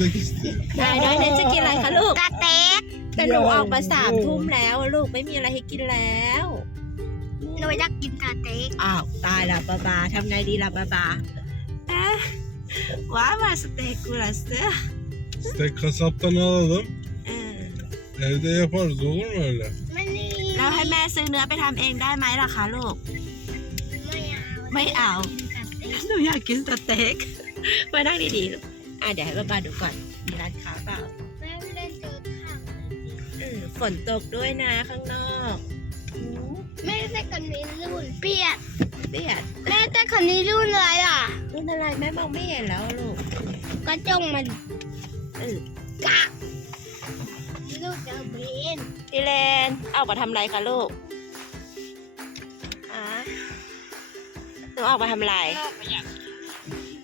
steak istiyor. นายน้อยเนนจะกินอะไรคะลูกสเต็กแต่หนูออกมาสามทุ่มแล้วลูกไม่มีอะไรให้กินแล้วหนูอยากกินสเต็กอ้าวตายละบาบาทำไงดีล่ะบาบาเอ๊ะว้ามาสเต็กกูละเสือ Steak kasaptan alalım. เออ Evde yaparız olur mu öyle? ไม่นี่เราให้แม่ซื้อเนื้อไปทำเองได้ไหมล่ะคะลูก ไม่เอา ไม่เอากินสเต็กหนูอยากกินสเต็กมานั่งดีๆลูก อะเดี๋ยวให้บาบาดูก่อน มีร้านค้าเปล่าแม่ไม่เล่นเจอข้าวอืมฝนตกด้วยนะข้างนอกอืมแม่แต่คนนี้รุ่นเปียกเบียดแม่แต่คนนี้รุ่นอะไรอะ รุ่นอะไรแม่มองไม่เห็นแล้วลูกก็จงมันเออกะลูกเดอะเบนพี่เลนเอามาทำอะไรคะลูกฮะหนูออกมาทำอะไร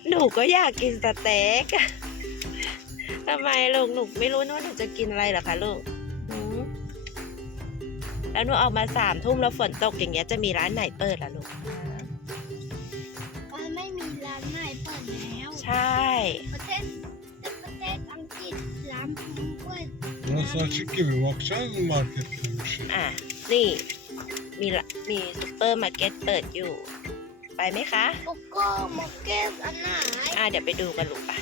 หนูก็อยากกินสเต็กทำไมลูกหนูไม่รู้นะว่าหนูจะกินอะไรเหรอคะลูกหืมแล้วหนูออกมาสามทุ่มแล้วฝนตกอย่างเงี้ยจะมีร้านไหนเปิดล่ะลูกก็ไม่มีร้านไหนเปิดแล้ว ใช่ ประเทศประเทศอังกฤษร้านเปิด Burası açık gibi. Bakacağız mı marketten bir şey? อะ นี่ มีละมีซูเปอร์มาร์เก็ตเปิดอยู่ ไปไหมคะโกโก้มอกเก็ตอันไหนอะเดี๋ยวไปดูกันลูกปะ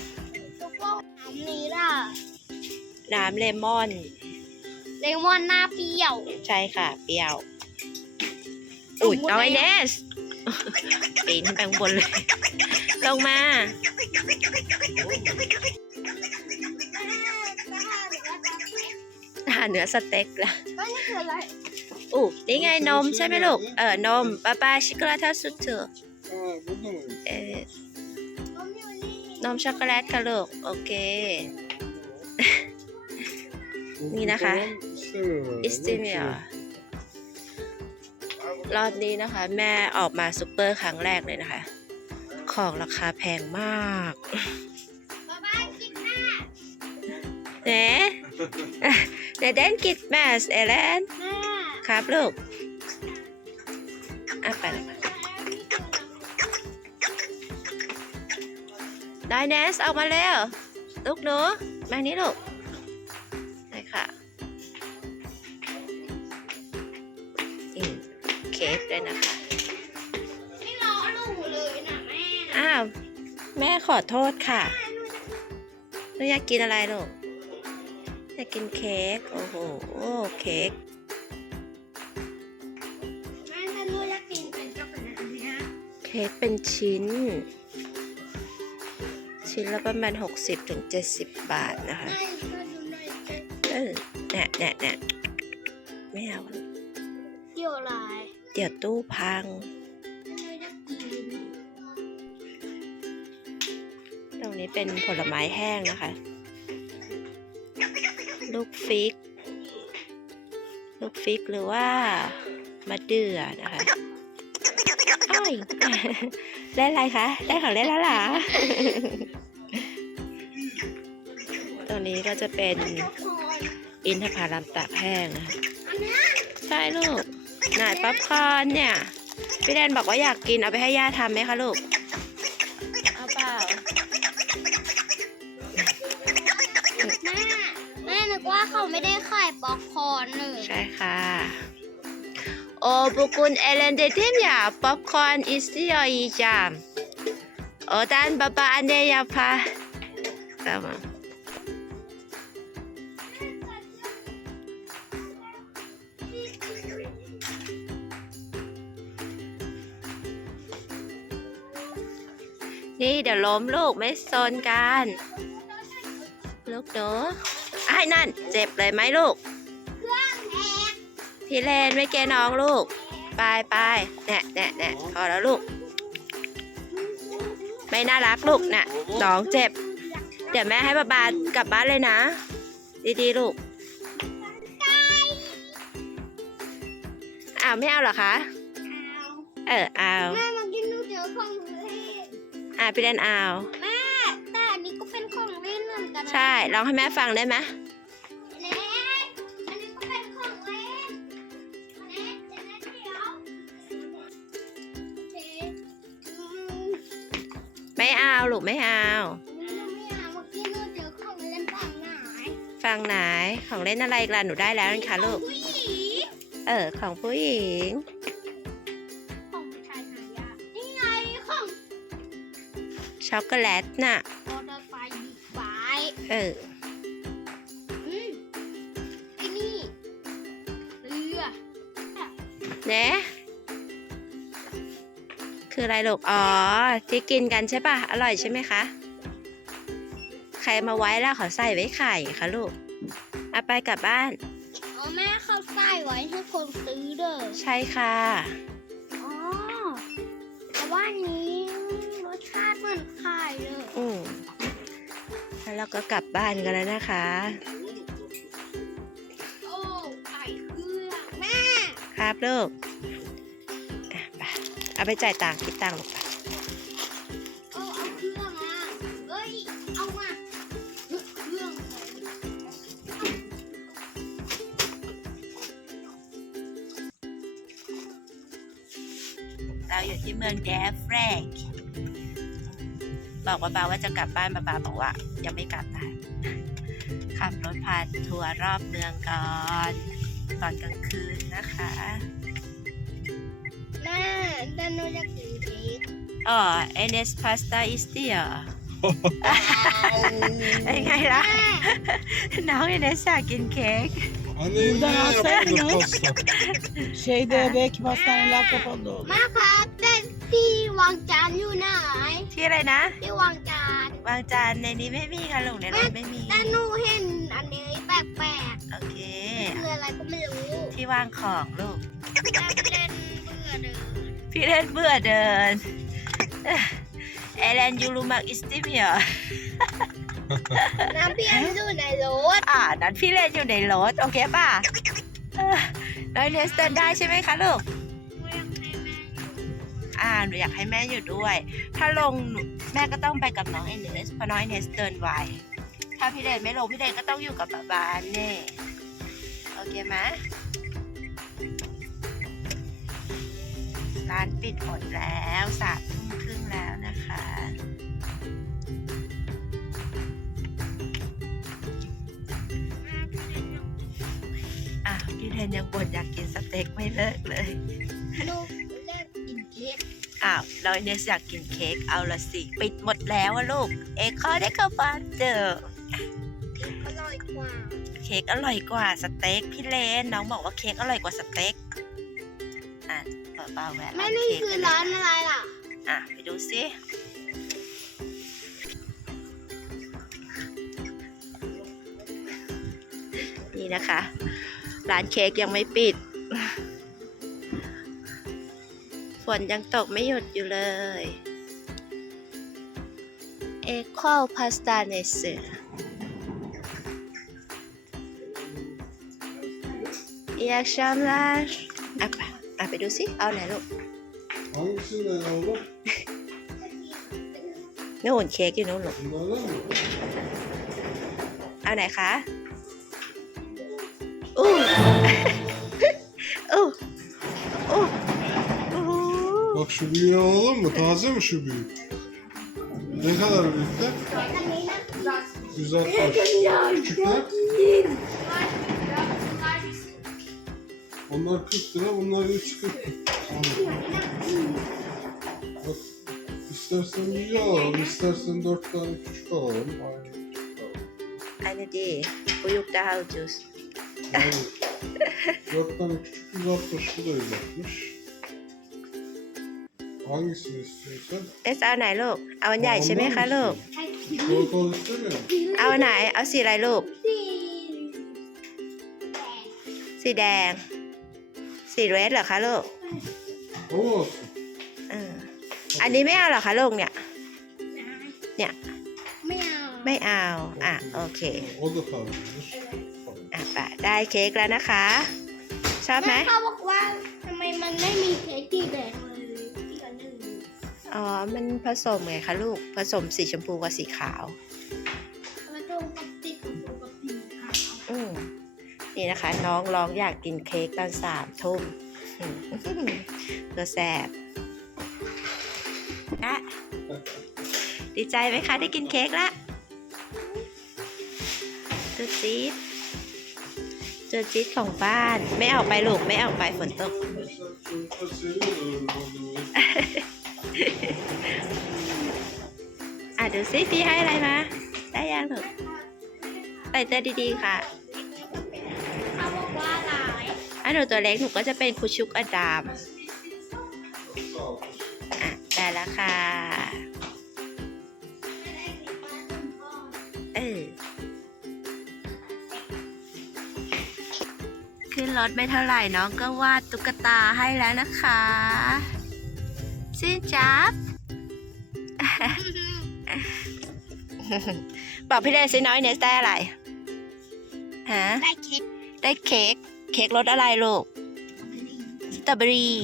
โกโก้อันนี้ล่ะน้ำเลมอน เลมอนหน้าเปรี้ยว ใช่ค่ะ เปรี้ยวอุ้ยน้อยเนสปีนขึ้นไปข้างบนเลย ลงมาหาเนื้อสเต็กละก็นี่คืออะไร อู้นี่ไงนมใช่ไหมลูก เออนมป้าป้าชิโกลาทาสุดเถอะ Ha burada mı? เออนมอยู่นี่นมช็อกโกแลตค่ะลูก โอเค นี่นะคะ İstemiyorum. อิสติเมียรอบนี้นะคะ แม่ออกมาซูเปอร์ครั้งแรกเลยนะคะ ของราคาแพงมากบ๊ายบายกินหน้าเน่เดเดนกิดแมสเอเลนแม่ ครับลูกอะไปเลยได้เนสออกมาแล้ว ลูกหนูมานี่ลูกใช่ค่ะนี่เค้กด้วยนะคะไม่รอหนูเลยนะแม่นะอ้าวแม่ขอโทษค่ะหนูอยากกินอะไรลูกอยากกินเค้ก โอ้โห เค้ก ค้กเป็นชิ้น ชิ้นละประมาณ 60-70ถึง70บาทนะคะให้ช่วยดูหน่อยสิเออเนี่ยเนี่ยเนี่ยไม่เอาเกี่ยวอะไรเดี๋ยวตู้พังหนูอยากกินตรงนี้เป็นผลไม้แห้งนะคะ ลูกฟิก ลูกฟิกหรือว่ามะเดื่อนะคะอ้อย ได้อะไรคะ ได้ของเล่นแล้วเหรอตรงนี้ก็จะเป็นทุกคนอินทผลัมตากแห้งนะคะอันเนี้ยใช่ลูกไหนป๊อปคอร์นเนี่ย พี่แดนบอกว่าอยากกินเอาไปให้ย่าทำไหมคะลูก เอาเปล่า แม่ แม่นึกว่าเขาไม่ได้ขายป๊อปคอร์นเลยใช่ค่ะ โอ้บุกุนเอเลนเดทิมยาป๊อปคอร์นอิสติโออีจามโอ้ตันบาบาอันเดียพาตามานี่เดี๋ยวล้มลูกไม่ซนกัน ลูกหนูไอ้นั่น เจ็บเลยไหมลูก พี่เลนไม่แกน้องลูก ไปไปแน่แน่แน่พอแล้วลูก ไม่น่ารักลูกน่ะน้องเจ็บ เดี๋ยวแม่ให้บาบากลับบ้านเลยนะ ดีๆลูกอ้าวไม่เอาเหรอคะ เออเอาแม่เมื่อกี้หนูเจอของเล่นอ่าพี่เลนเอาแม่แต่อันนี้ก็เป็นของเล่นเหมือนกันนะใช่ร้องให้แม่ฟังได้ไหม เอาลูกไม่เอาอันนี้หนูไม่เอาเมื่อกี้หนูเจอของเล่นฝั่งไหนของเล่นอะไรอีกล่ะหนูได้แล้วนะคะลูกผู้หญิงเออของผู้หญิงของผู้ชายหายากนี่ไงของช็อกโกแลตน่ะมอเตอร์ไซค์บิ๊กไบค์เอออืมไอ้นี่เรือเนะ คืออะไรลูก อ๋อ ที่กินกันใช่ปะอร่อยใช่ไหมคะ ใครมาไว้แล้วเขาใส่ไว้ขายคะลูก เอาไปกลับบ้าน อ๋อแม่เขาใส่ไว้ให้คนซื้อเด้อ ใช่ค่ะ อ๋อ แต่ว่าอันนี้รสชาติเหมือนไข่เลยอืมแล้วเราก็กลับบ้านกันแล้วนะคะ โอ้ไข่เครื่องแม่ ครับลูกอะไป เอาไปจ่ายตังค์คิดตังค์ลูกไปโอ้เอาเครื่องอะเอ้ยเอามาเกืองเราอยู่ที่เมืองแดฟแรก บอกว่าบาว่าจะกลับบ้านบาบาบอกว่า ยังไม่กลับนะขับรถพาทัวร์รอบเมืองก่อน ตอนกลางคืนนะคะ แม่แต่หนูอยากกินเค้กอ๋อเอเนสพาสต้าอิสเตียเป็นไงล่ะ น้องเอเนสอยากกินเค้ก Anne ne Buradan yaptın alsaydınız. pasta? Şeyde belki pastaneler kapalı. แม่ครับแต่ที่วางจานอยู่ไหนที่อะไรนะ ที่วางจานวางจานในนี้ไม่มีค่ะลูกในรถไม่มี แต่หนูเห็นอันนี้แปลกโอเค ๆคืออะไรก็ไม่รู้ที่วางของลูกแม่เล่นเบื่อเดิน พี่เล่นเบื่อเดินเอเลนยูรูมักอิสติเมียน้ำเพียนอยู่ในรถอ่านั้นพี่เล่นอยู่ในรถโอเคป่ะเออน้อยเนสเดินได้ใช่ไหมคะลูกอ่าหนูอยากให้แม่อยู่ด้วย ถ้าลงหนูแม่ก็ต้องไปกับน้องเอเนสเพราะน้องเอเนสเดินไวถ้าพี่เดนไม่ลงพี่เดนก็ต้องอยู่กับป๊าบานเน่โอเคไหม ร้านปิดหมดแล้วสามทุ่มครึ่งแล้วนะคะ อะ พี่เดนยังบ่นอยากกินสเต็กไม่เลิกเลย ลูกเล่นกินเค้กอ้าว เราเนสอยากกินเค้กเอาละสิ ปิดหมดแล้วอะลูก เอคอได้เข้าบ้านเจอเค้กอร่อยกว่า เค้กอร่อยกว่าสเต็กพี่เลนน้องบอกว่าเค้กอร่อยกว่าสเต็กอะ เปล่าๆแวะแม่ร้านนี่เค้กคือกันเลยร้านอะไรล่ะ อะ ไปดูสินี่นะคะ ร้านเค้กยังไม่ปิด ฝนยังตกไม่หยุดอยู่เลย เอควอลพาสต้าเนสอยากชมลาชอะ ไปอะไปดูสิเอาไหนลูก Hangisinden yavrum? นู่นเค้กอยู่นู่นลูก Bunlardan mı? เอาไหนคะอู้อู้อู้อู้ Bak şu büyüğü alalım mı? Taze mi şu büyük? Ne kadar büyükler? อันนี้นะ 160. Küçükler? Onlar 40 lira, bunlar 340. Tamam. Bak, istersen büyüğü alalım, istersen 4 tane küçük alalım. Aynı küçük alalım. อันนี้ดีอุยุกดาวจูส Yani 4 tane küçük 160, bu da 160. Hangisini istiyorsan? เอสเอาไหนลูก เอาอันใหญ่ใช่ไหมคะลูก ใช่ Çikolatalı istemiyor musun? เอาอันไหน เอาสีอะไรลูก สีแดง สีแดงสีเรดเหรอคะลูก O mu olsun? เอออันนี้ไม่เอาเหรอคะลูกเนี่ย เนี่ย ไม่เอา ไม่เอา อะ โอเค O da tarzıdır. Tamam. อะไปได้เค้กแล้วนะคะ ชอบไหม แม่เขาบอกว่าทำไมมันไม่มีเค้กสีแดงเลยที่อันหนึ่ง อ๋อ มันผสมไงคะลูก ผสมสีชมพูกับสีขาวแล้ว นะคะ น้องร้องอยากกินเค้กตอนสามทุ่มอืมตัวแสบนะดีใจไหมคะได้กินเค้กละตื่ตัวจี๊ดตัวจี๊ดของบ้าน ไม่ออกไปลูกไม่ออกไปฝนตก อะดูซิพี่ให้อะไรมา ได้ยังลูกใส่เสื้อดีๆค่ะ อะหนูตัวเล็กหนูก็จะเป็นคุชุกอดาม Sağ ol. อะได้แล้วค่ะเออขึ้นรถไม่เท่าไหร่น้องก็วาดตุ๊กตาให้แล้วนะคะซินจับบอกพี่เดนซิน้อยเนสได้อะไรฮะได้เค้กได้เค้ก เค้กรสอะไรลูกสตรอเบอรี่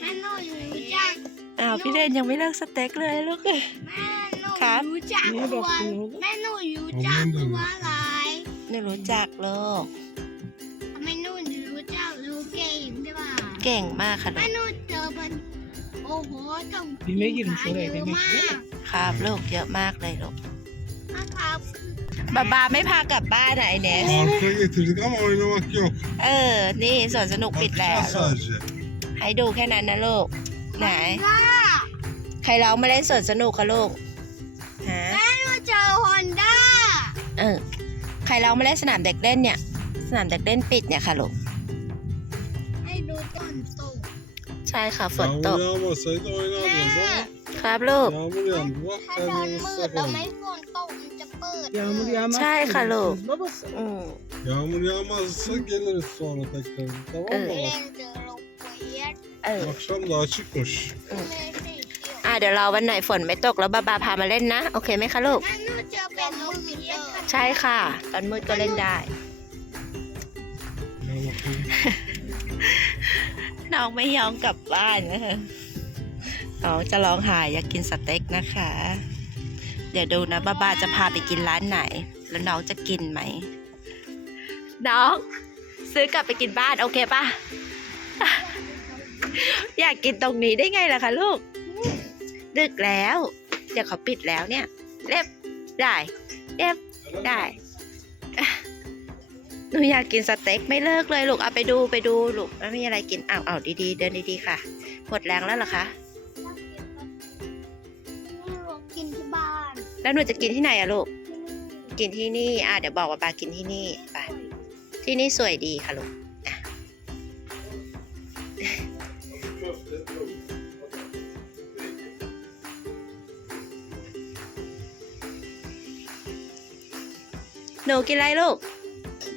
แม่หนูรู้จักอ้าวพี่เดนยังไม่เลิกสเต็กเลยลูกแม่หนูครับรู้จัก Niye ตัว baktın oğlum? แม่หนูรู้จักตัวอะไรไม่รู้จักลูกทำไมหนูรู้จักรู้เก่งใช่ป่ะเก่งมากค่ะลูแม่กหนูเจอมันโอ้โหต้อง Bilmeye girmiş เย oraya อะ demek มา ki. กครับลูกเยอะมากเลยลูกนะครับ บาบาไม่พากลับบ้านอะไอเนส Arka getirdik ama oynamak yok. เออ นี่สวนสนุกปิดแล้ว Bakacağız sadece. ให้ดูแค่นั้นนะลูก ไหนว่าใครร้องมาเล่นสวนสนุกคะลูกฮะแม่หนูเจอฮอนด้าเออ ใครร้องมาเล่นสนามเด็กเล่นเนี่ย สนามเด็กเล่นปิดเนี่ยค่ะลูก ให้ดูต้นโตใช่ค่ะฝนต Yağmur ก yağmasaydı oynardınız ama ครับลูก yağmur yağdı. Bak ถ้า her โดน yer มืด ıslak แล้ว oldu. ไม่ฝนตกมันจะเปิด Yağmur yağmaz. Çay ki kalı. diyorsunuz Babası. อืม Yağmur yağmazsa geliriz sonra tekrar. Tamam mı? เล่นเจอลงเปียกเออ Akşam da açıkmış. แม่สีเขียวอะเดี๋ยวเราวันไหนฝนไม่ตกแล้วบาบาพามาเล่นนะ โอเคไหมคะลูกแม่หนูเจอเป็นลูกเปียกใช่ค่ะ ตอนมืดก็เล่นได้ Ya bakayım. น้องไม่ยอมกลับบ้านนะคะน้องจะร้องไห้อยากกินสเต็กนะคะ เดี๋ยวดูนะบ้าบาจะพาไปกินร้านไหน แล้วน้องจะกินไหม น้อง ซื้อกลับไปกินบ้านโอเคปะอยากกินตรงนี้ได้ไงล่ะคะลูก ดึกแล้ว เดี๋ยวเขาปิดแล้วเนี่ย เล็บได้เล็บได้หนูอยากกินสเต็กไม่เลิกเลยลูกเอาไปดูไปดูลูกไม่มีอะไรกินอ้าวอ้าวดีๆ เดินดีๆค่ะ หมดแรงแล้วเหรอคะ แล้วหนูจะกินที่ไหนอะลูก กินที่นี่ อะเดี๋ยวบอกว่าปากินที่นี่ไปที่นี่สวยดีค่ะลูกหนูกินอะไรลูก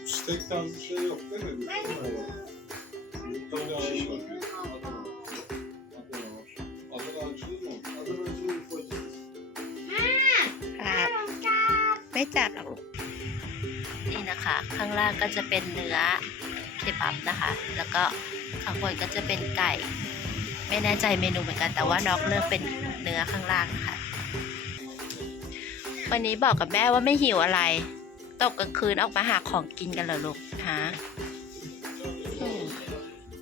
Steak tarzı bir şey yok değil mi? Yumurtayla ไม่จับหรอกลูกนี่นะคะ ข้างล่างก็จะเป็นเนื้อเคบับนะคะ แล้วก็ข้างบนก็จะเป็นไก่ ไม่แน่ใจเมนูเหมือนกัน แต่ว่าน้องเลือกเป็นเนื้อข้างล่างนะคะวันนี้บอกกับแม่ว่าไม่หิวอะไร ตกกลางคืนออกมาหาของกินกันเหรอลูกฮะอืม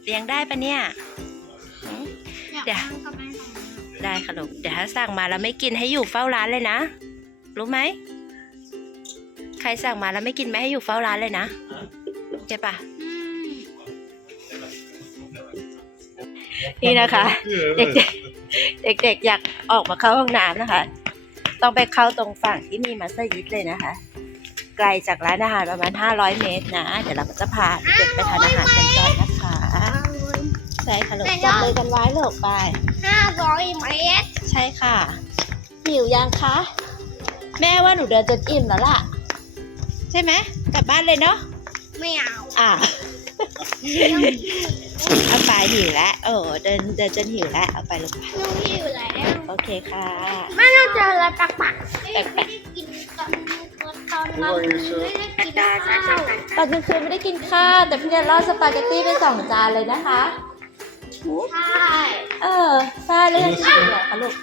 เลี้ยงได้ปะเนี่ยหืมเดี๋ยวนั่งกับแม่หน่อยได้ค่ะลูกเดี๋ยวถ้าสั่งมาแล้วไม่กินให้อยู่เฝ้าร้านเลยนะ รู้ไหม ใครสั่งมาแล้วไม่กินไม่ให้อยู่เฝ้าร้านเลยนะใช่ปะอืมนี่นะคะ Evet. เด็กๆอยากออกมาเข้าห้องน้ำนะคะ ต้องไปเข้าตรงฝั่งที่มีมัสยิดเลยนะคะ ไกลจากร้านอาหารประมาณ 500 เมตรนะ เดี๋ยวเราก็จะพาเด็กไปทานอาหารกันก่อนนะคะใช่ค่ะลูกจับมือกันไว้ลูกไปห้าร้อยเมตร ใช่ค่ะหิวยังคะ แม่ว่าหนูเดินจนอิ่มแล้วล่ะ ใช่ไหมกลับบ้านเลยเนาะไม่เอาอะเอาไปหิวแล้วโอ้เดินเดินจนหิวแล้วเอาไปลูกไปหนูหิวแล้วโอเคค่ะแม่เราเจอแล้วตักปักแปลกๆไม่ได้กินตอนตอนเราไม่ได้กินข้าวตอนกลางคืนไม่ได้กินข้าวแต่พี่เดนรอดสปาเกตตี้ไปสองจานเลยนะคะใช่เออใช่เลยกินเหรอคะลูก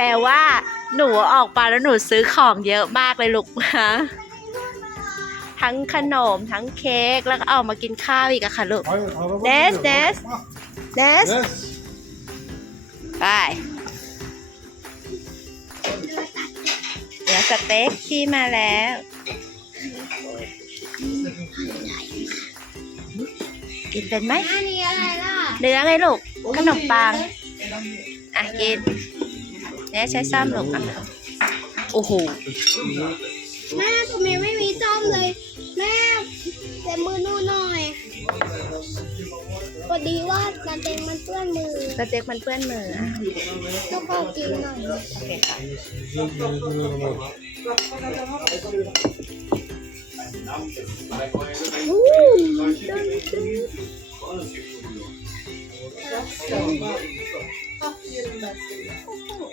แปลว่า หนูออกไปแล้วหนูซื้อของเยอะมากเลยลูกนะทั้งขนมทั้งเค้กแล้วก็เอามากินข้าวอีกอะค่ะลูก เดส เดส เดส ไป เดี๋ยวสเต็กที่มาแล้วกินเป็นไหมเนื้อไงลูก ขนมปัง อะกิน เนี่ยใช้ซ้ำลูกอะโอ้โหแม่ทำไมไม่มีจ้อมเลย แม่แต่มือหนูหน่อยพอดีว่าสเต็งมันเปื้อนมือสเต็กมันเปื้อนมืออะต้องขอกินหน่อยโอเคค่ะ Güzel bir yediler var.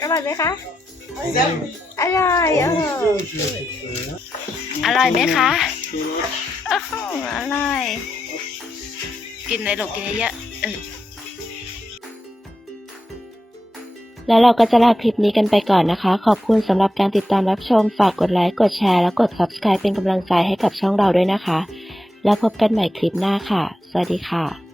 อร่อยไหมคะอร่อยเออ Güzel gerçekten ya. อร่อยไหมคะโอ้โหอร่อยกินเลยลูกกินเยอะๆเออแล้วเราก็จะลาคลิปนี้กันไปก่อนนะคะ ขอบคุณสำหรับการติดตามรับชม ฝากกดไลค์ กดแชร์ และกด subscribe เป็นกำลังใจให้กับช่องเราด้วยนะคะ แล้วพบกันใหม่คลิปหน้าค่ะ สวัสดีค่ะ